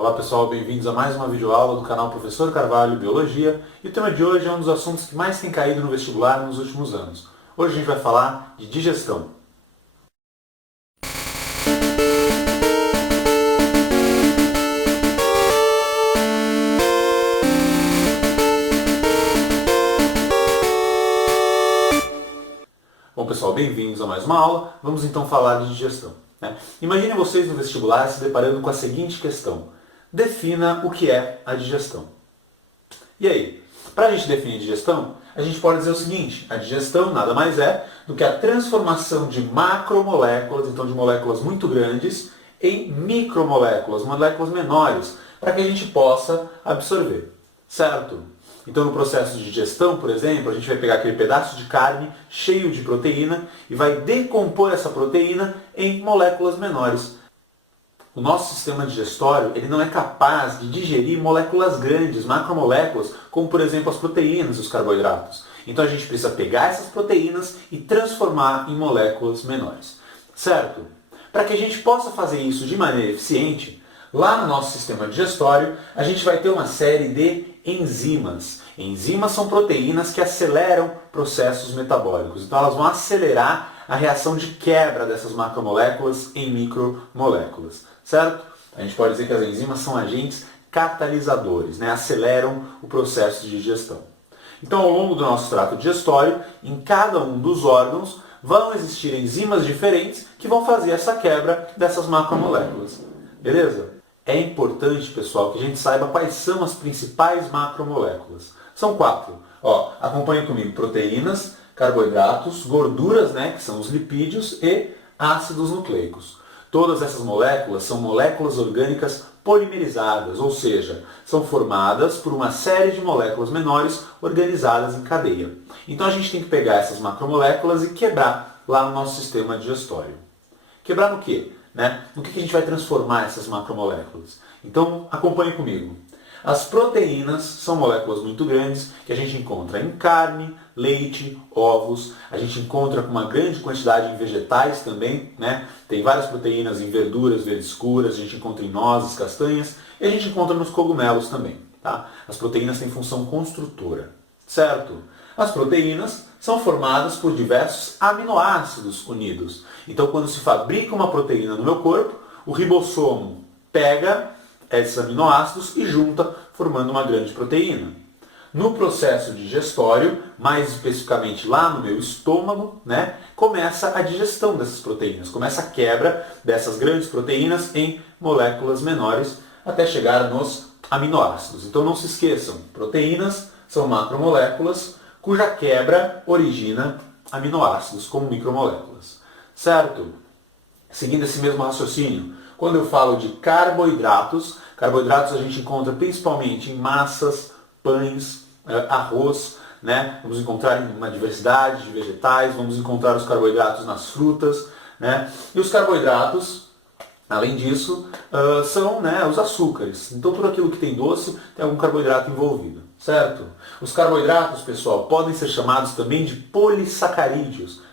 Olá pessoal, bem-vindos a mais uma videoaula do canal Professor Carvalho Biologia. E o tema de hoje é um dos assuntos que mais tem caído no vestibular nos últimos anos. Hoje a gente vai falar de digestão. Bom pessoal, bem-vindos a mais uma aula. Vamos então falar de digestão. Imaginem vocês no vestibular se deparando com a seguinte questão. Defina o que é a digestão. E aí? Para a gente definir digestão, a gente pode dizer o seguinte. A digestão nada mais é do que a transformação de macromoléculas, então de moléculas muito grandes, em micromoléculas, moléculas menores, para que a gente possa absorver. Certo? Então no processo de digestão, por exemplo, a gente vai pegar aquele pedaço de carne cheio de proteína e vai decompor essa proteína em moléculas menores. O nosso sistema digestório ele não é capaz de digerir moléculas grandes, macromoléculas, como por exemplo as proteínas e os carboidratos. Então a gente precisa pegar essas proteínas e transformar em moléculas menores. Certo? Para que a gente possa fazer isso de maneira eficiente, lá no nosso sistema digestório, a gente vai ter uma série de enzimas. Enzimas são proteínas que aceleram processos metabólicos. Então elas vão acelerar a reação de quebra dessas macromoléculas em micromoléculas. Certo? A gente pode dizer que as enzimas são agentes catalisadores, aceleram o processo de digestão. Então ao longo do nosso trato digestório, em cada um dos órgãos, vão existir enzimas diferentes que vão fazer essa quebra dessas macromoléculas. Beleza? É importante, pessoal, que a gente saiba quais são as principais macromoléculas. São 4. Acompanhem comigo. Proteínas, carboidratos, gorduras, que são os lipídios, e ácidos nucleicos. Todas essas moléculas são moléculas orgânicas polimerizadas, ou seja, são formadas por uma série de moléculas menores organizadas em cadeia. Então a gente tem que pegar essas macromoléculas e quebrar lá no nosso sistema digestório. Quebrar no quê? No que a gente vai transformar essas macromoléculas? Então acompanhe comigo. As proteínas são moléculas muito grandes que a gente encontra em carne, leite, ovos. A gente encontra com uma grande quantidade em vegetais também. Tem várias proteínas em verduras verdes escuras, a gente encontra em nozes, castanhas e a gente encontra nos cogumelos também. Tá? As proteínas têm função construtora. Certo? As proteínas são formadas por diversos aminoácidos unidos. Então, quando se fabrica uma proteína no meu corpo, o ribossomo pega esses aminoácidos e junta, formando uma grande proteína. No processo digestório, mais especificamente lá no meu estômago, começa a digestão dessas proteínas, começa a quebra dessas grandes proteínas em moléculas menores, até chegar nos aminoácidos. Então não se esqueçam, proteínas são macromoléculas cuja quebra origina aminoácidos como micromoléculas. Certo? Seguindo esse mesmo raciocínio, quando eu falo de carboidratos, carboidratos a gente encontra principalmente em massas, pães, arroz, vamos encontrar em uma diversidade de vegetais, vamos encontrar os carboidratos nas frutas, E os carboidratos, além disso, são os açúcares. Então tudo aquilo que tem doce tem algum carboidrato envolvido, certo? Os carboidratos, pessoal, podem ser chamados também de polissacarídeos,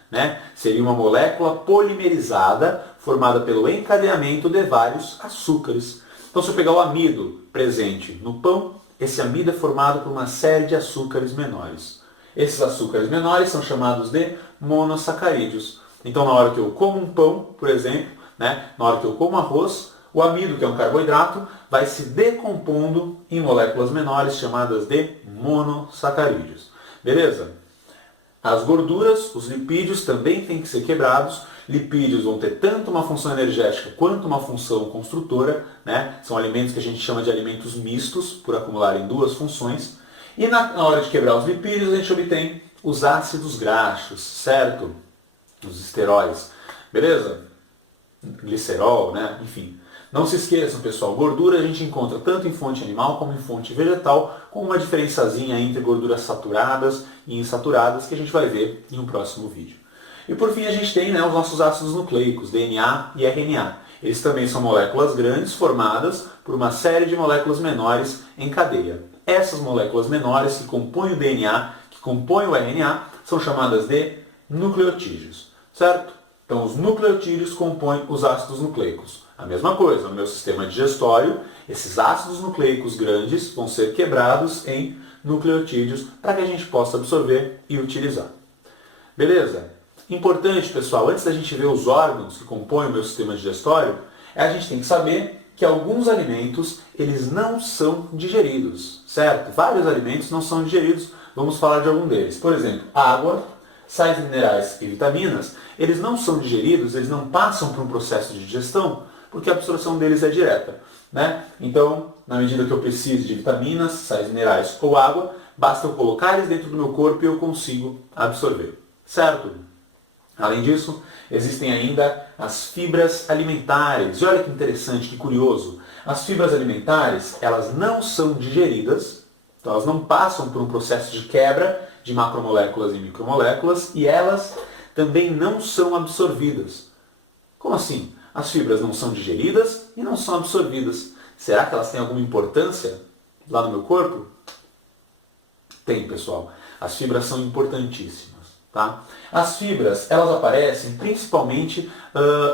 Seria uma molécula polimerizada formada pelo encadeamento de vários açúcares. Então se eu pegar o amido presente no pão, esse amido é formado por uma série de açúcares menores. Esses açúcares menores são chamados de monossacarídeos. Então na hora que eu como um pão, por exemplo, na hora que eu como arroz, o amido, que é um carboidrato, vai se decompondo em moléculas menores chamadas de monossacarídeos. Beleza? As gorduras, os lipídios também têm que ser quebrados. Lipídios vão ter tanto uma função energética quanto uma função construtora. São alimentos que a gente chama de alimentos mistos, por acumularem duas funções. E na hora de quebrar os lipídios, a gente obtém os ácidos graxos, certo? Os esteróis. Beleza? Glicerol, enfim. Não se esqueçam, pessoal, gordura a gente encontra tanto em fonte animal como em fonte vegetal, com uma diferençazinha entre gorduras saturadas e insaturadas que a gente vai ver em um próximo vídeo. E por fim a gente tem os nossos ácidos nucleicos, DNA e RNA. Eles também são moléculas grandes formadas por uma série de moléculas menores em cadeia. Essas moléculas menores que compõem o DNA, que compõem o RNA, são chamadas de nucleotídeos, certo? Então os nucleotídeos compõem os ácidos nucleicos. A mesma coisa, no meu sistema digestório, Esses ácidos nucleicos grandes vão ser quebrados em nucleotídeos para que a gente possa absorver e utilizar. Beleza? Importante, pessoal, antes da gente ver os órgãos que compõem o meu sistema digestório, a gente tem que saber que alguns alimentos eles não são digeridos, certo? Vários alimentos não são digeridos, vamos falar de algum deles. Por exemplo, água, sais minerais e vitaminas, eles não são digeridos, eles não passam por um processo de digestão, porque a absorção deles é direta, né? Então, na medida que eu preciso de vitaminas, sais minerais ou água, basta eu colocar eles dentro do meu corpo e eu consigo absorver, certo? Além disso, existem ainda as fibras alimentares. E olha que interessante, que curioso. As fibras alimentares, elas não são digeridas, então elas não passam por um processo de quebra de macromoléculas e micromoléculas e elas também não são absorvidas. Como assim? As fibras não são digeridas e não são absorvidas. Será que elas têm alguma importância lá no meu corpo? Tem, pessoal. As fibras são importantíssimas. Tá? As fibras, elas aparecem principalmente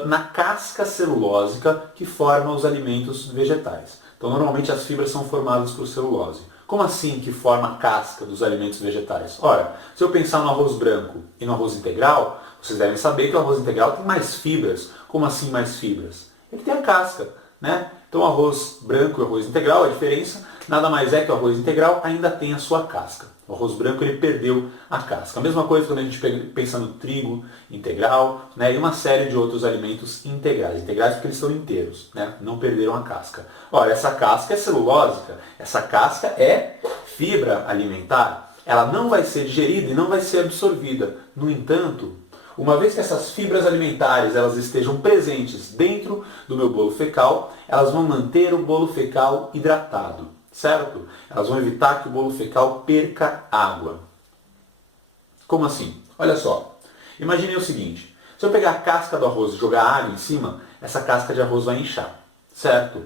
na casca celulósica que forma os alimentos vegetais. Então, normalmente as fibras são formadas por celulose. Como assim que forma a casca dos alimentos vegetais? Ora, se eu pensar no arroz branco e no arroz integral, vocês devem saber que o arroz integral tem mais fibras. Como assim mais fibras? Ele tem a casca, né? Então, o arroz branco e o arroz integral, a diferença nada mais é que o arroz integral ainda tem a sua casca. O arroz branco ele perdeu a casca. A mesma coisa quando a gente pensa no trigo integral, né, e uma série de outros alimentos integrais. Integrais porque eles estão inteiros, né, não perderam a casca. Ora, essa casca é celulósica, essa casca é fibra alimentar. Ela não vai ser digerida e não vai ser absorvida. No entanto, uma vez que essas fibras alimentares elas estejam presentes dentro do meu bolo fecal, elas vão manter o bolo fecal hidratado. Certo? Elas vão evitar que o bolo fecal perca água. Como assim? Olha só. Imaginem o seguinte. Se eu pegar a casca do arroz e jogar água em cima, essa casca de arroz vai inchar. Certo?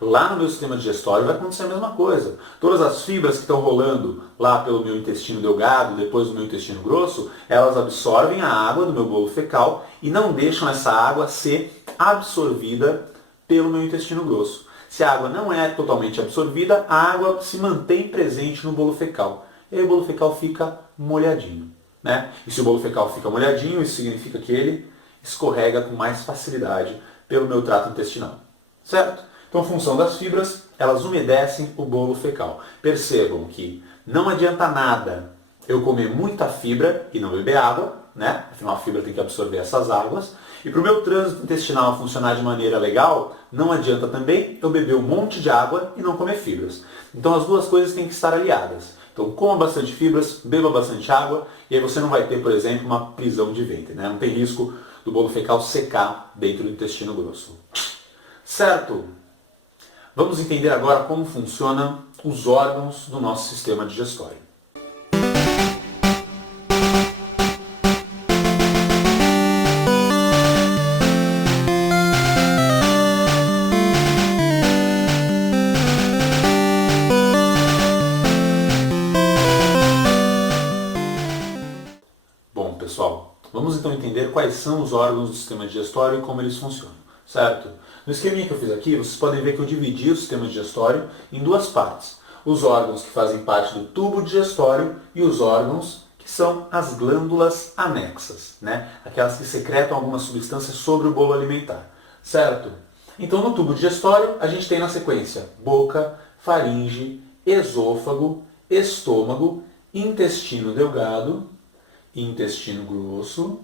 Lá no meu sistema digestório vai acontecer a mesma coisa. Todas as fibras que estão rolando lá pelo meu intestino delgado, depois do meu intestino grosso, elas absorvem a água do meu bolo fecal e não deixam essa água ser absorvida pelo meu intestino grosso. Se a água não é totalmente absorvida, a água se mantém presente no bolo fecal. E aí o bolo fecal fica molhadinho. Né? E se o bolo fecal fica molhadinho, isso significa que ele escorrega com mais facilidade pelo meu trato intestinal. Certo? Então, a função das fibras, elas umedecem o bolo fecal. Percebam que não adianta nada eu comer muita fibra e não beber água, né? Afinal, a fibra tem que absorver essas águas. E para o meu trânsito intestinal funcionar de maneira legal, não adianta também eu beber um monte de água e não comer fibras. Então as duas coisas têm que estar aliadas. Então coma bastante fibras, beba bastante água, e aí você não vai ter, por exemplo, uma prisão de ventre. Né? Não tem risco do bolo fecal secar dentro do intestino grosso. Certo? Vamos entender agora como funcionam os órgãos do nosso sistema digestório. Pessoal, vamos então entender quais são os órgãos do sistema digestório e como eles funcionam, certo? No esqueminha que eu fiz aqui, vocês podem ver que eu dividi o sistema digestório em duas partes. Os órgãos que fazem parte do tubo digestório e os órgãos que são as glândulas anexas, né? Aquelas que secretam alguma substância sobre o bolo alimentar, certo? Então no tubo digestório a gente tem na sequência boca, faringe, esôfago, estômago, intestino delgado, intestino grosso,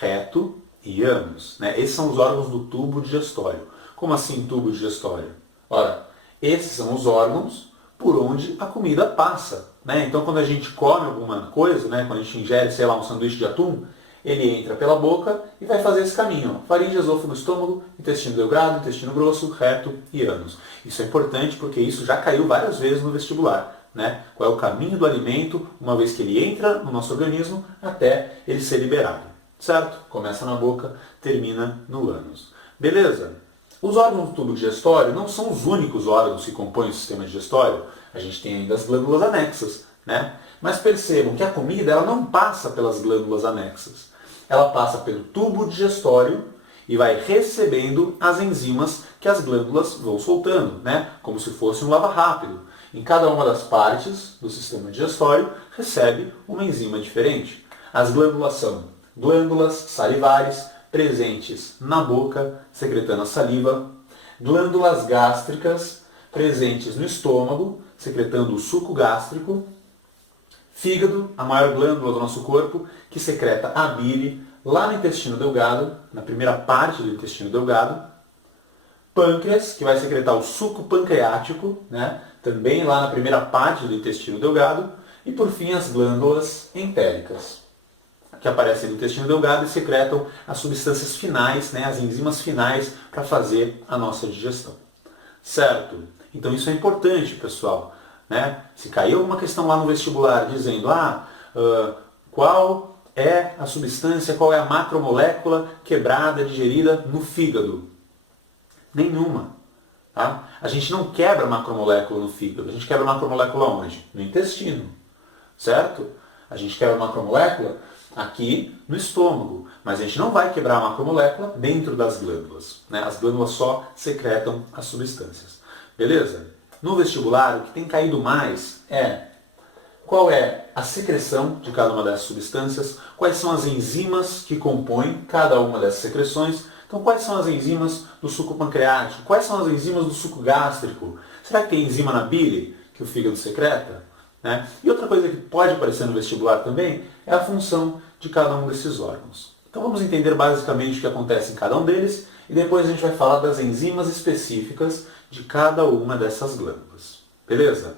reto e ânus. Né? Esses são os órgãos do tubo digestório. Como assim tubo digestório? Ora, esses são os órgãos por onde a comida passa. Né? Então quando a gente come alguma coisa, né? Quando a gente ingere, sei lá, um sanduíche de atum, ele entra pela boca e vai fazer esse caminho. Ó. Faringe, esôfago, estômago, intestino delgado, intestino grosso, reto e ânus. Isso é importante porque isso já caiu várias vezes no vestibular. Né? Qual é o caminho do alimento, uma vez que ele entra no nosso organismo, até ele ser liberado. Certo? Começa na boca, termina no ânus. Beleza? Os órgãos do tubo digestório não são os únicos órgãos que compõem o sistema digestório. A gente tem ainda as glândulas anexas. Né? Mas percebam que a comida ela não passa pelas glândulas anexas. Ela passa pelo tubo digestório e vai recebendo as enzimas que as glândulas vão soltando, né? Como se fosse um lava rápido. Em cada uma das partes do sistema digestório recebe uma enzima diferente. As glândulas são glândulas salivares, presentes na boca, secretando a saliva, glândulas gástricas, presentes no estômago, secretando o suco gástrico, fígado, a maior glândula do nosso corpo, que secreta a bile lá no intestino delgado, na primeira parte do intestino delgado, pâncreas, que vai secretar o suco pancreático, né, também lá na primeira parte do intestino delgado, e por fim as glândulas entéricas, que aparecem no intestino delgado e secretam as substâncias finais, né, as enzimas finais para fazer a nossa digestão. Certo? Então isso é importante, pessoal. Né? Se cair alguma questão lá no vestibular dizendo qual é a substância, qual é a macromolécula quebrada, digerida no fígado? Nenhuma. Tá? A gente não quebra macromolécula no fígado, a gente quebra macromolécula onde? No intestino. Certo? A gente quebra macromolécula aqui no estômago, mas a gente não vai quebrar a macromolécula dentro das glândulas. Né? As glândulas só secretam as substâncias. Beleza? No vestibular, o que tem caído mais é qual é a secreção de cada uma dessas substâncias, quais são as enzimas que compõem cada uma dessas secreções. Então, quais são as enzimas do suco pancreático? Quais são as enzimas do suco gástrico? Será que tem enzima na bile que o fígado secreta? Né? E outra coisa que pode aparecer no vestibular também é a função de cada um desses órgãos. Então vamos entender basicamente o que acontece em cada um deles e depois a gente vai falar das enzimas específicas de cada uma dessas glândulas. Beleza?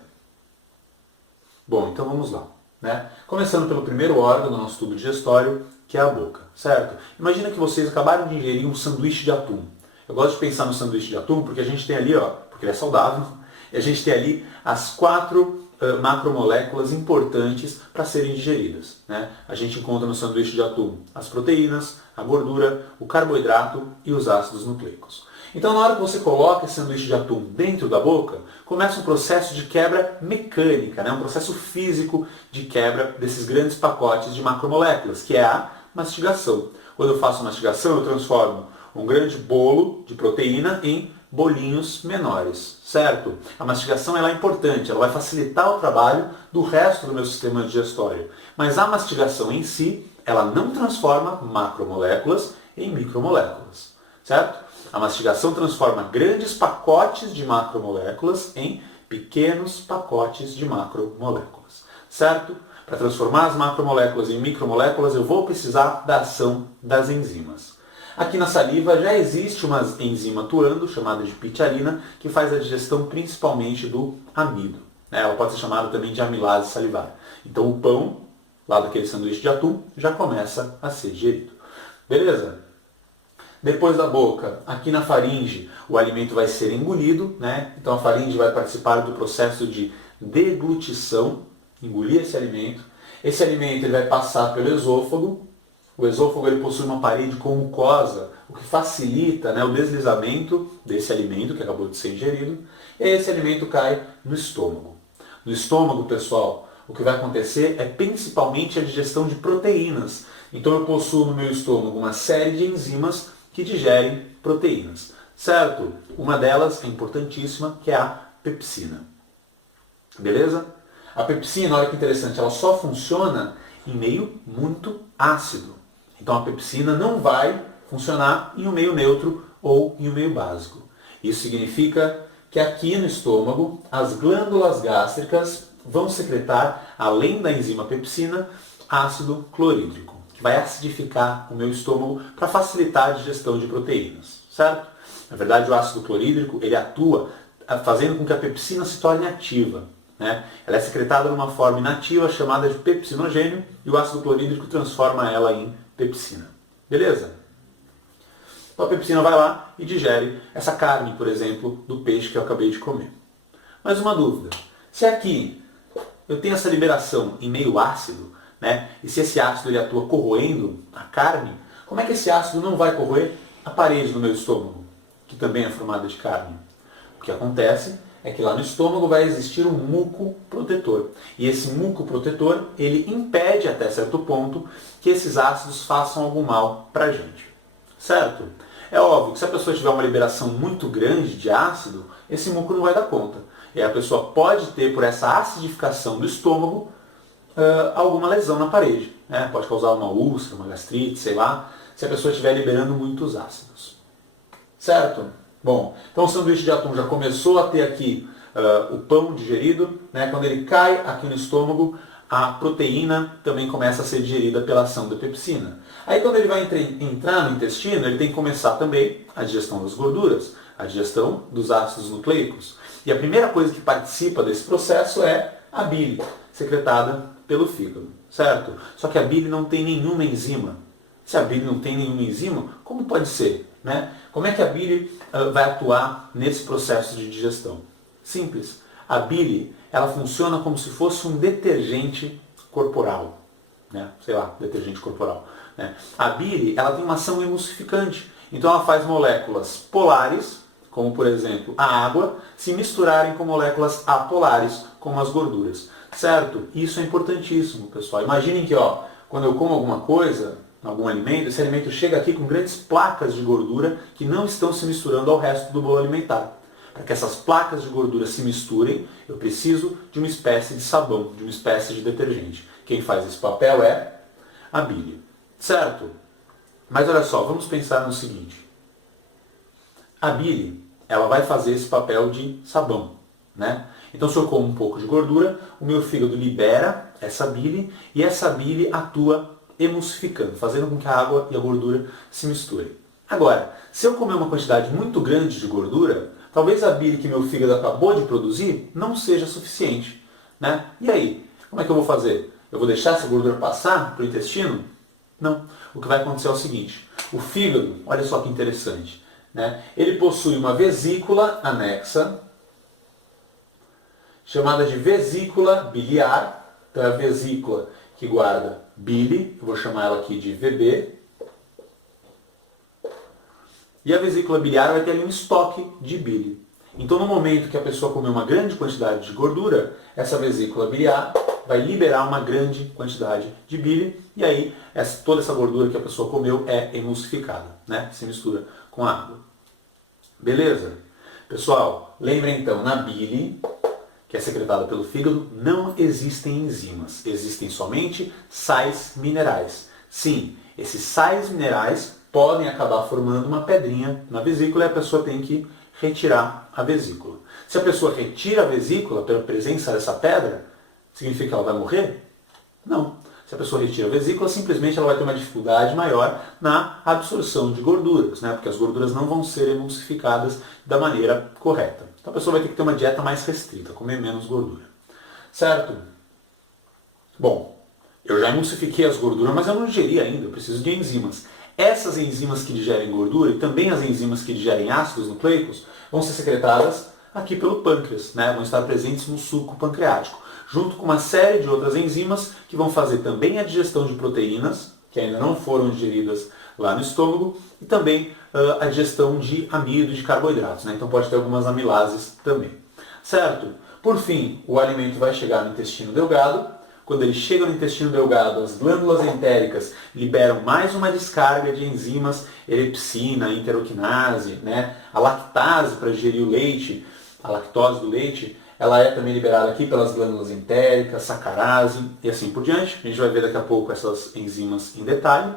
Bom, então vamos lá. Né? Começando pelo primeiro órgão do nosso tubo digestório, que é a boca. Certo? Imagina que vocês acabaram de ingerir um sanduíche de atum. Eu gosto de pensar no sanduíche de atum porque a gente tem ali, porque ele é saudável, e a gente tem ali as 4 macromoléculas importantes para serem digeridas. Né? A gente encontra no sanduíche de atum as proteínas, a gordura, o carboidrato e os ácidos nucleicos. Então, na hora que você coloca esse sanduíche de atum dentro da boca, começa um processo de quebra mecânica, né? Um processo físico de quebra desses grandes pacotes de macromoléculas, que é a mastigação. Quando eu faço mastigação, eu transformo um grande bolo de proteína em bolinhos menores, certo? A mastigação ela é importante, ela vai facilitar o trabalho do resto do meu sistema digestório. Mas a mastigação em si, ela não transforma macromoléculas em micromoléculas, certo? A mastigação transforma grandes pacotes de macromoléculas em pequenos pacotes de macromoléculas, certo? Para transformar as macromoléculas em micromoléculas, eu vou precisar da ação das enzimas. Aqui na saliva já existe uma enzima atuando, chamada de pitialina, que faz a digestão principalmente do amido. Ela pode ser chamada também de amilase salivar. Então o pão, lá daquele sanduíche de atum, já começa a ser digerido. Beleza? Depois da boca, aqui na faringe, o alimento vai ser engolido, né? Então a faringe vai participar do processo de deglutição, engolir esse alimento. Esse alimento ele vai passar pelo esôfago. O esôfago ele possui uma parede com mucosa, o que facilita, né, o deslizamento desse alimento que acabou de ser ingerido. E esse alimento cai no estômago. No estômago, pessoal, o que vai acontecer é principalmente a digestão de proteínas. Então eu possuo no meu estômago uma série de enzimas que digerem proteínas, certo? Uma delas é importantíssima, que é a pepsina. Beleza? A pepsina, olha que interessante, ela só funciona em meio muito ácido. Então a pepsina não vai funcionar em um meio neutro ou em um meio básico. Isso significa que aqui no estômago, as glândulas gástricas vão secretar, além da enzima pepsina, ácido clorídrico, que vai acidificar o meu estômago para facilitar a digestão de proteínas, certo? Na verdade, o ácido clorídrico ele atua fazendo com que a pepsina se torne ativa. Né? Ela é secretada numa forma inativa chamada de pepsinogênio e o ácido clorídrico transforma ela em pepsina. Beleza? Então a pepsina vai lá e digere essa carne, por exemplo, do peixe que eu acabei de comer. Mas uma dúvida. Se aqui eu tenho essa liberação em meio ácido, né? E se esse ácido ele atua corroendo a carne, como é que esse ácido não vai corroer a parede do meu estômago, que também é formada de carne? O que acontece é que lá no estômago vai existir um muco protetor. E esse muco protetor, ele impede até certo ponto que esses ácidos façam algum mal para a gente. Certo? É óbvio que se a pessoa tiver uma liberação muito grande de ácido, esse muco não vai dar conta. E a pessoa pode ter, por essa acidificação do estômago, alguma lesão na parede. Né? Pode causar uma úlcera, uma gastrite, sei lá, se a pessoa estiver liberando muitos ácidos. Certo? Bom, então o sanduíche de atum já começou a ter aqui o pão digerido. Né? Quando ele cai aqui no estômago, a proteína também começa a ser digerida pela ação da pepsina. Aí quando ele vai entrar no intestino, ele tem que começar também a digestão das gorduras, a digestão dos ácidos nucleicos. E a primeira coisa que participa desse processo é a bile, secretada pelo fígado, certo? Só que a bile não tem nenhuma enzima. Se a bile não tem nenhuma enzima, como pode ser? Né? Como é que a bile vai atuar nesse processo de digestão? Simples. A bile, ela funciona como se fosse um detergente corporal. Né? Sei lá, detergente corporal. Né? A bile, ela tem uma ação emulsificante. Então ela faz moléculas polares, como por exemplo a água, se misturarem com moléculas apolares, como as gorduras. Certo? Isso é importantíssimo, pessoal. Imaginem que quando eu como alguma coisa, algum alimento, esse alimento chega aqui com grandes placas de gordura que não estão se misturando ao resto do bolo alimentar. Para que essas placas de gordura se misturem, eu preciso de uma espécie de sabão, de uma espécie de detergente. Quem faz esse papel é a bile. Certo? Mas olha só, vamos pensar no seguinte. A bile, ela vai fazer esse papel de sabão, né? Então se eu como um pouco de gordura, o meu fígado libera essa bile e essa bile atua emulsificando, fazendo com que a água e a gordura se misturem. Agora, se eu comer uma quantidade muito grande de gordura, talvez a bile que meu fígado acabou de produzir não seja suficiente, né? E aí, como é que eu vou fazer? Eu vou deixar essa gordura passar para o intestino? Não. O que vai acontecer é o seguinte, o fígado, olha só que interessante, né? Ele possui uma vesícula anexa, chamada de vesícula biliar. Então é a vesícula que guarda bile, eu vou chamar ela aqui de VB. E a vesícula biliar vai ter ali um estoque de bile. Então no momento que a pessoa comer uma grande quantidade de gordura, essa vesícula biliar vai liberar uma grande quantidade de bile e aí toda essa gordura que a pessoa comeu é emulsificada, né? Se mistura com a água. Beleza? Pessoal, lembrem então, na bile, que é secretada pelo fígado, não existem enzimas. Existem somente sais minerais. Sim, esses sais minerais podem acabar formando uma pedrinha na vesícula e a pessoa tem que retirar a vesícula. Se a pessoa retira a vesícula pela presença dessa pedra, significa que ela vai morrer? Não. Se a pessoa retira a vesícula, simplesmente ela vai ter uma dificuldade maior na absorção de gorduras, né? Porque as gorduras não vão ser emulsificadas da maneira correta. Então a pessoa vai ter que ter uma dieta mais restrita, comer menos gordura. Certo? Bom, eu já emulsifiquei as gorduras, mas eu não digeri ainda, eu preciso de enzimas. Essas enzimas que digerem gordura e também as enzimas que digerem ácidos nucleicos vão ser secretadas aqui pelo pâncreas, né? Vão estar presentes no suco pancreático, junto com uma série de outras enzimas que vão fazer também a digestão de proteínas, que ainda não foram digeridas lá no estômago, e também a digestão de amido e de carboidratos, né? Então pode ter algumas amilases também. Certo? Por fim, o alimento vai chegar no intestino delgado. Quando ele chega no intestino delgado, as glândulas entéricas liberam mais uma descarga de enzimas, erepsina, enteroquinase, né? A lactase para digerir o leite, a lactose do leite, ela é também liberada aqui pelas glândulas entéricas, sacarase e assim por diante. A gente vai ver daqui a pouco essas enzimas em detalhe.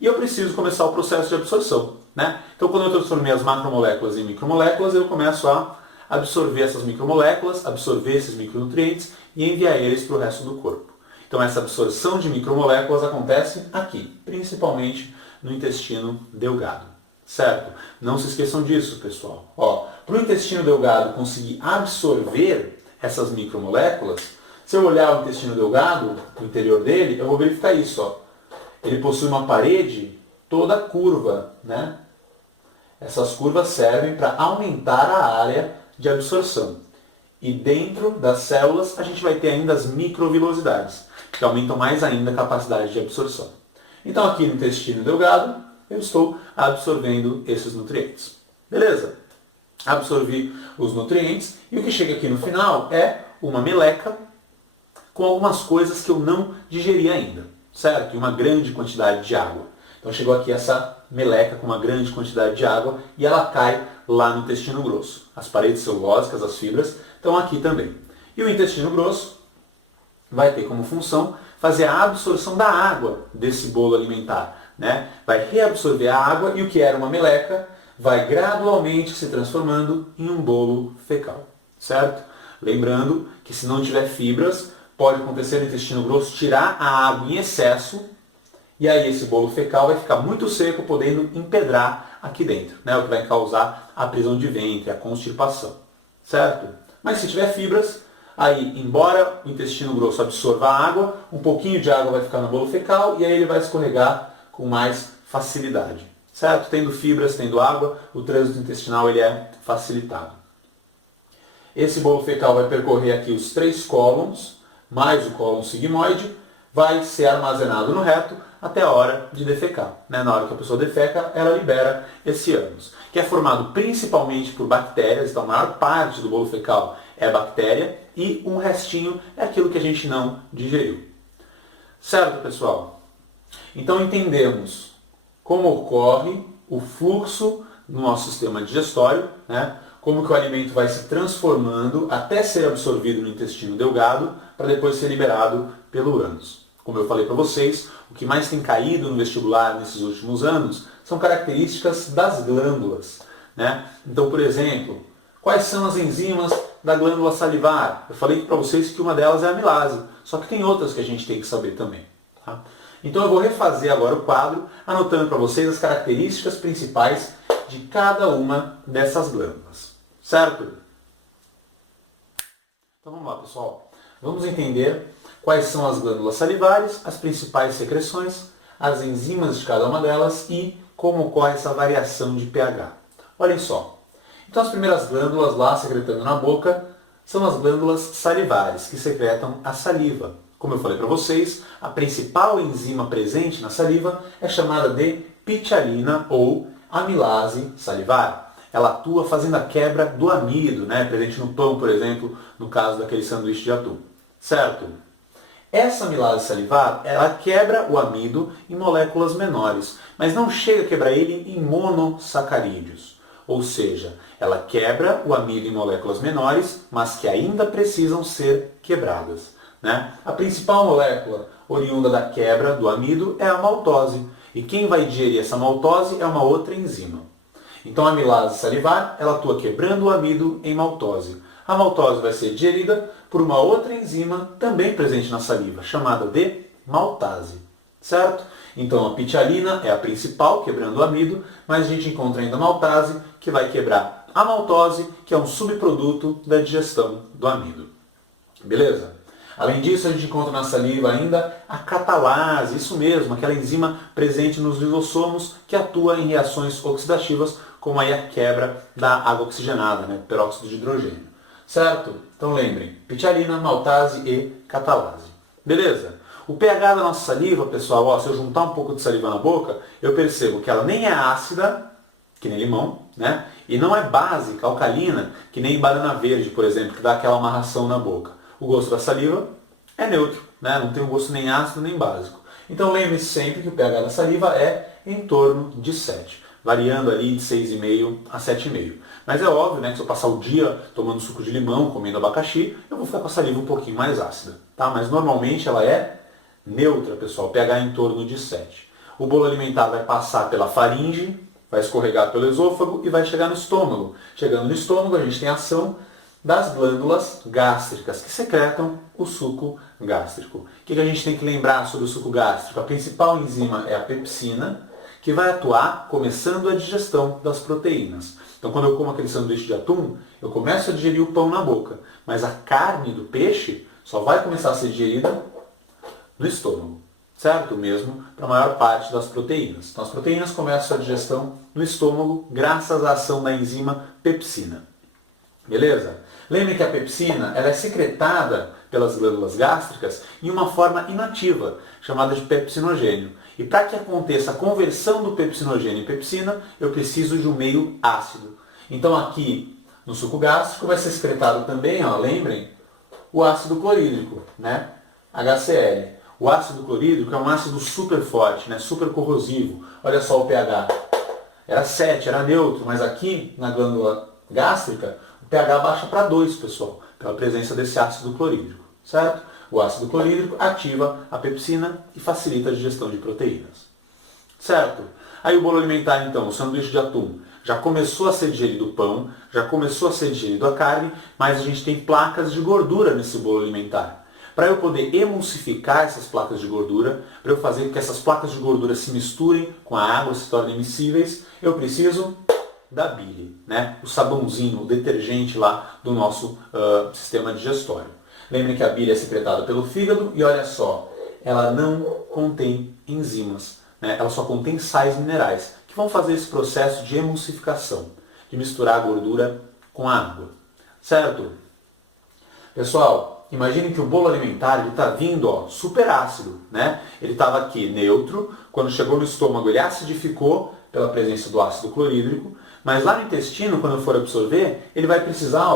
E eu preciso começar o processo de absorção, né? Então quando eu transformei as macromoléculas em micromoléculas, eu começo a absorver essas micromoléculas, absorver esses micronutrientes e enviar eles para o resto do corpo. Então essa absorção de micromoléculas acontece aqui, principalmente no intestino delgado. Certo? Não se esqueçam disso, pessoal. Para o intestino delgado conseguir absorver essas micromoléculas, se eu olhar o intestino delgado, o interior dele, eu vou verificar isso. Ele possui uma parede toda curva, né? Essas curvas servem para aumentar a área de absorção. E dentro das células a gente vai ter ainda as microvilosidades, que aumentam mais ainda a capacidade de absorção. Então aqui no intestino delgado, eu estou absorvendo esses nutrientes. Beleza? Absorvi os nutrientes e o que chega aqui no final é uma meleca com algumas coisas que eu não digeri ainda, certo? E uma grande quantidade de água. Então chegou aqui essa meleca com uma grande quantidade de água e ela cai lá no intestino grosso. As paredes celulósicas, as fibras, estão aqui também. E o intestino grosso vai ter como função fazer a absorção da água desse bolo alimentar, né? Vai reabsorver a água e o que era uma meleca vai gradualmente se transformando em um bolo fecal, certo? Lembrando que se não tiver fibras, pode acontecer no intestino grosso tirar a água em excesso e aí esse bolo fecal vai ficar muito seco, podendo empedrar aqui dentro, né? O que vai causar a prisão de ventre, a constipação, certo? Mas se tiver fibras, aí, embora o intestino grosso absorva a água, um pouquinho de água vai ficar no bolo fecal e aí ele vai escorregar com mais facilidade, certo? Tendo fibras, tendo água, o trânsito intestinal ele é facilitado. Esse bolo fecal vai percorrer aqui os 3 cólons, mais o cólon sigmoide, vai ser armazenado no reto até a hora de defecar, né? Na hora que a pessoa defeca, ela libera esse ânus, que é formado principalmente por bactérias, então a maior parte do bolo fecal é bactéria e um restinho é aquilo que a gente não digeriu. Certo, pessoal? Então entendemos como ocorre o fluxo no nosso sistema digestório, né? Como que o alimento vai se transformando até ser absorvido no intestino delgado para depois ser liberado pelo ânus. Como eu falei para vocês, o que mais tem caído no vestibular nesses últimos anos são características das glândulas, né? Então, por exemplo, quais são as enzimas da glândula salivar? Eu falei para vocês que uma delas é a amilase, só que tem outras que a gente tem que saber também. Tá? Então eu vou refazer agora o quadro, anotando para vocês as características principais de cada uma dessas glândulas. Certo? Então vamos lá, pessoal. Vamos entender quais são as glândulas salivares, as principais secreções, as enzimas de cada uma delas e como ocorre essa variação de pH. Olhem só. Então as primeiras glândulas lá secretando na boca são as glândulas salivares, que secretam a saliva. Como eu falei para vocês, a principal enzima presente na saliva é chamada de pitialina ou amilase salivar. Ela atua fazendo a quebra do amido, né, presente no pão, por exemplo, no caso daquele sanduíche de atum. Certo? Essa amilase salivar, ela quebra o amido em moléculas menores, mas não chega a quebrar ele em monossacarídeos. Ou seja, ela quebra o amido em moléculas menores, mas que ainda precisam ser quebradas, né? A principal molécula oriunda da quebra do amido é a maltose. E quem vai digerir essa maltose é uma outra enzima. Então a amilase salivar, ela atua quebrando o amido em maltose. A maltose vai ser digerida por uma outra enzima também presente na saliva, chamada de maltase. Certo? Então a pitialina é a principal, quebrando o amido, mas a gente encontra ainda a maltase, que vai quebrar a maltose, que é um subproduto da digestão do amido. Beleza? Além disso, a gente encontra na saliva ainda a catalase, isso mesmo, aquela enzima presente nos lisossomos que atua em reações oxidativas, como aí a quebra da água oxigenada, né, peróxido de hidrogênio. Certo? Então lembrem, pitialina, maltase e catalase. Beleza? O pH da nossa saliva, pessoal, ó, se eu juntar um pouco de saliva na boca, eu percebo que ela nem é ácida, que nem limão, né? E não é básica, alcalina, que nem banana verde, por exemplo, que dá aquela amarração na boca. O gosto da saliva é neutro, né? Não tem um gosto nem ácido nem básico. Então lembre-se sempre que o pH da saliva é em torno de 7, variando ali de 6,5 a 7,5. Mas é óbvio, né, que se eu passar o dia tomando suco de limão, comendo abacaxi, eu vou ficar com a saliva um pouquinho mais ácida. Tá? Mas normalmente ela é neutra, pessoal, pH em torno de 7. O bolo alimentar vai passar pela faringe, vai escorregar pelo esôfago e vai chegar no estômago. Chegando no estômago, a gente tem a ação das glândulas gástricas, que secretam o suco gástrico. O que a gente tem que lembrar sobre o suco gástrico? A principal enzima é a pepsina, que vai atuar começando a digestão das proteínas. Então, quando eu como aquele sanduíche de atum, eu começo a digerir o pão na boca, mas a carne do peixe só vai começar a ser digerida no estômago. Certo? Mesmo para a maior parte das proteínas. Então, as proteínas começam a digestão no estômago graças à ação da enzima pepsina. Beleza? Lembre que a pepsina ela é secretada pelas glândulas gástricas em uma forma inativa, chamada de pepsinogênio. E para que aconteça a conversão do pepsinogênio em pepsina, eu preciso de um meio ácido. Então aqui no suco gástrico vai ser secretado também, ó, lembrem, o ácido clorídrico, né? HCl. O ácido clorídrico é um ácido super forte, né? Super corrosivo. Olha só o pH. Era 7, era neutro, mas aqui na glândula gástrica o pH baixa para 2, pessoal, pela presença desse ácido clorídrico, certo? O ácido clorídrico ativa a pepsina e facilita a digestão de proteínas, certo? Aí o bolo alimentar, então, o sanduíche de atum, já começou a ser digerido o pão, já começou a ser digerido a carne, mas a gente tem placas de gordura nesse bolo alimentar. Para eu poder emulsificar essas placas de gordura, para eu fazer com que essas placas de gordura se misturem com a água, se tornem miscíveis, eu preciso da bile, né? O sabãozinho, o detergente lá do nosso sistema digestório. Lembrem que a bile é secretada pelo fígado e olha só, ela não contém enzimas, né? Ela só contém sais minerais, que vão fazer esse processo de emulsificação, de misturar a gordura com a água, certo? Pessoal, imagine que o bolo alimentar está vindo super ácido, né? Ele estava aqui neutro, quando chegou no estômago ele acidificou pela presença do ácido clorídrico, mas lá no intestino, quando eu for absorver, ele vai precisar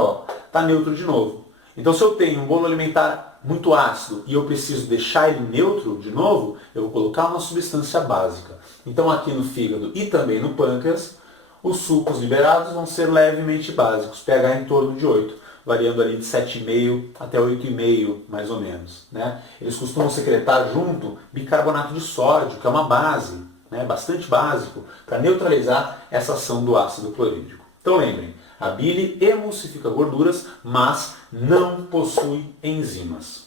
tá neutro de novo. Então se eu tenho um bolo alimentar muito ácido e eu preciso deixar ele neutro de novo, eu vou colocar uma substância básica. Então aqui no fígado e também no pâncreas, os sucos liberados vão ser levemente básicos, pH em torno de 8. Variando ali de 7,5 até 8,5, mais ou menos, né? Eles costumam secretar junto bicarbonato de sódio, que é uma base, né? Bastante básico, para neutralizar essa ação do ácido clorídrico. Então lembrem, a bile emulsifica gorduras, mas não possui enzimas,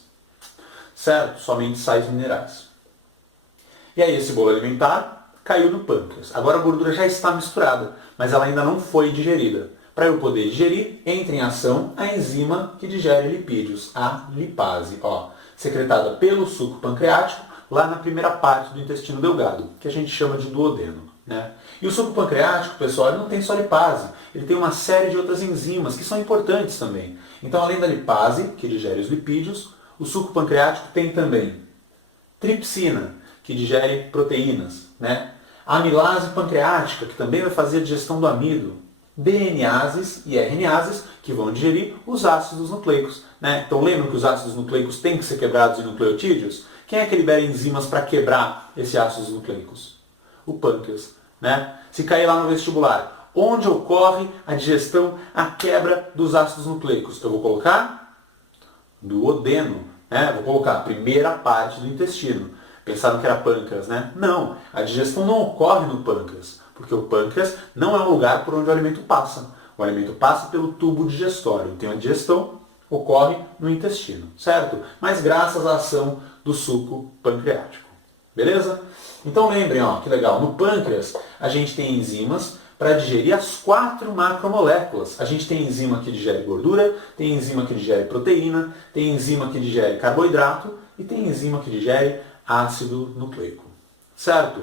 certo? Somente sais minerais. E aí esse bolo alimentar caiu no pâncreas. Agora a gordura já está misturada, mas ela ainda não foi digerida. Para eu poder digerir, entra em ação a enzima que digere lipídios, a lipase, secretada pelo suco pancreático lá na primeira parte do intestino delgado, que a gente chama de duodeno, né? E o suco pancreático, pessoal, ele não tem só lipase, ele tem uma série de outras enzimas que são importantes também. Então, além da lipase, que digere os lipídios, o suco pancreático tem também tripsina, que digere proteínas, né? A amilase pancreática, que também vai fazer a digestão do amido, DNases e RNases, que vão digerir os ácidos nucleicos, né? Então lembram que os ácidos nucleicos têm que ser quebrados em nucleotídeos? Quem é que libera enzimas para quebrar esses ácidos nucleicos? O pâncreas, né? Se cair lá no vestibular, onde ocorre a digestão, a quebra dos ácidos nucleicos? Eu vou colocar duodeno, né? Vou colocar a primeira parte do intestino. Pensaram que era pâncreas, né? Não, a digestão não ocorre no pâncreas, porque o pâncreas não é um lugar por onde o alimento passa. O alimento passa pelo tubo digestório, então a digestão ocorre no intestino, certo? Mas graças à ação do suco pancreático. Beleza? Então lembrem, que legal, no pâncreas a gente tem enzimas para digerir as 4 macromoléculas. A gente tem enzima que digere gordura, tem enzima que digere proteína, tem enzima que digere carboidrato e tem enzima que digere ácido nucleico, certo?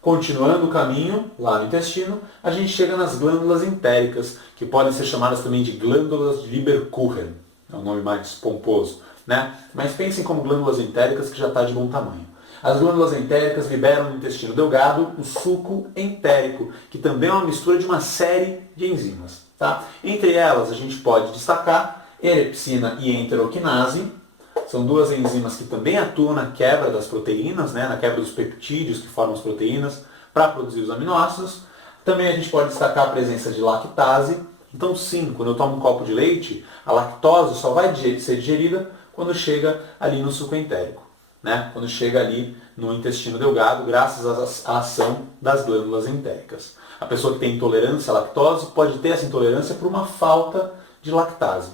Continuando o caminho, lá no intestino, a gente chega nas glândulas entéricas, que podem ser chamadas também de glândulas de Lieberkühlen, é um nome mais pomposo, né? Mas pensem como glândulas entéricas que já está de bom tamanho. As glândulas entéricas liberam no intestino delgado o suco entérico, que também é uma mistura de uma série de enzimas, tá? Entre elas a gente pode destacar erepsina e enteroquinase. São 2 enzimas que também atuam na quebra das proteínas, né, na quebra dos peptídeos que formam as proteínas, para produzir os aminoácidos. Também a gente pode destacar a presença de lactase. Então sim, quando eu tomo um copo de leite, a lactose só vai ser digerida quando chega ali no suco entérico, né, quando chega ali no intestino delgado, graças à ação das glândulas entéricas. A pessoa que tem intolerância à lactose pode ter essa intolerância por uma falta de lactase,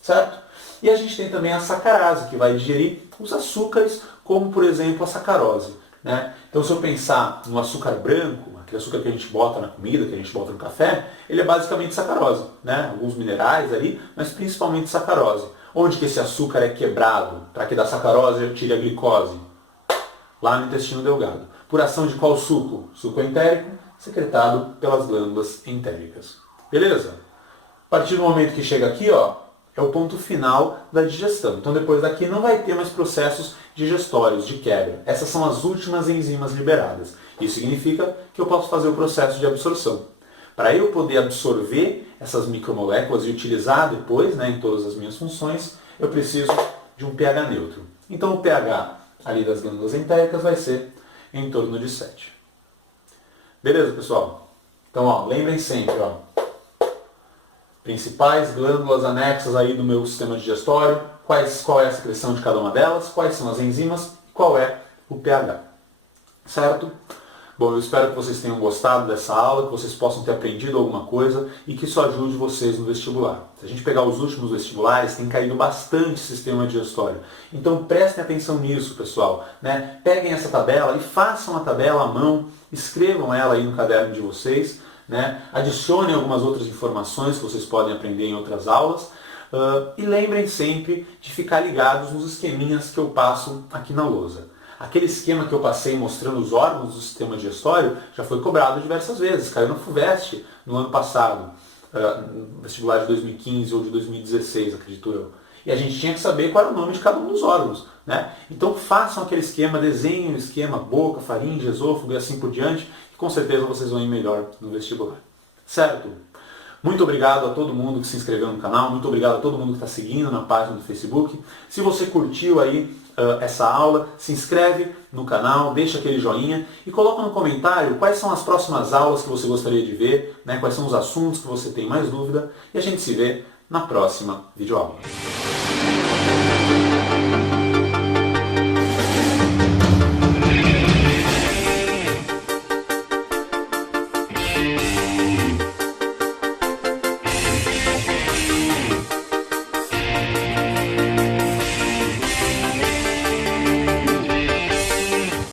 certo? E a gente tem também a sacarase, que vai digerir os açúcares, como por exemplo a sacarose, né? Então se eu pensar no açúcar branco, aquele açúcar que a gente bota na comida, que a gente bota no café, ele é basicamente sacarose, né? Alguns minerais ali, mas principalmente sacarose. Onde que esse açúcar é quebrado para que da sacarose eu tire a glicose? Lá no intestino delgado. Por ação de qual suco? Suco entérico, secretado pelas glândulas entéricas. Beleza? A partir do momento que chega aqui, é o ponto final da digestão. Então depois daqui não vai ter mais processos digestórios de quebra. Essas são as últimas enzimas liberadas. Isso significa que eu posso fazer o processo de absorção. Para eu poder absorver essas micromoléculas e utilizar depois, né, em todas as minhas funções, eu preciso de um pH neutro. Então o pH ali das glândulas entéricas vai ser em torno de 7. Beleza, pessoal? Então, ó, lembrem sempre, ó, principais glândulas anexas aí do meu sistema digestório, qual é a secreção de cada uma delas, quais são as enzimas e qual é o pH. Certo? Bom, eu espero que vocês tenham gostado dessa aula, que vocês possam ter aprendido alguma coisa e que isso ajude vocês no vestibular. Se a gente pegar os últimos vestibulares, tem caído bastante sistema digestório. Então prestem atenção nisso, pessoal, né? Peguem essa tabela e façam a tabela à mão, escrevam ela aí no caderno de vocês, né? Adicionem algumas outras informações que vocês podem aprender em outras aulas. E lembrem sempre de ficar ligados nos esqueminhas que eu passo aqui na lousa. Aquele esquema que eu passei mostrando os órgãos do sistema digestório já foi cobrado diversas vezes, caiu na FUVEST no ano passado, no vestibular de 2015 ou de 2016, acredito eu. E a gente tinha que saber qual era o nome de cada um dos órgãos, né? Então façam aquele esquema, desenhem o esquema, boca, faringe, esôfago e assim por diante, que com certeza vocês vão ir melhor no vestibular. Certo? Muito obrigado a todo mundo que se inscreveu no canal, muito obrigado a todo mundo que está seguindo na página do Facebook. Se você curtiu aí essa aula, se inscreve no canal, deixa aquele joinha e coloca no comentário quais são as próximas aulas que você gostaria de ver, né, quais são os assuntos que você tem mais dúvida, e a gente se vê na próxima videoaula.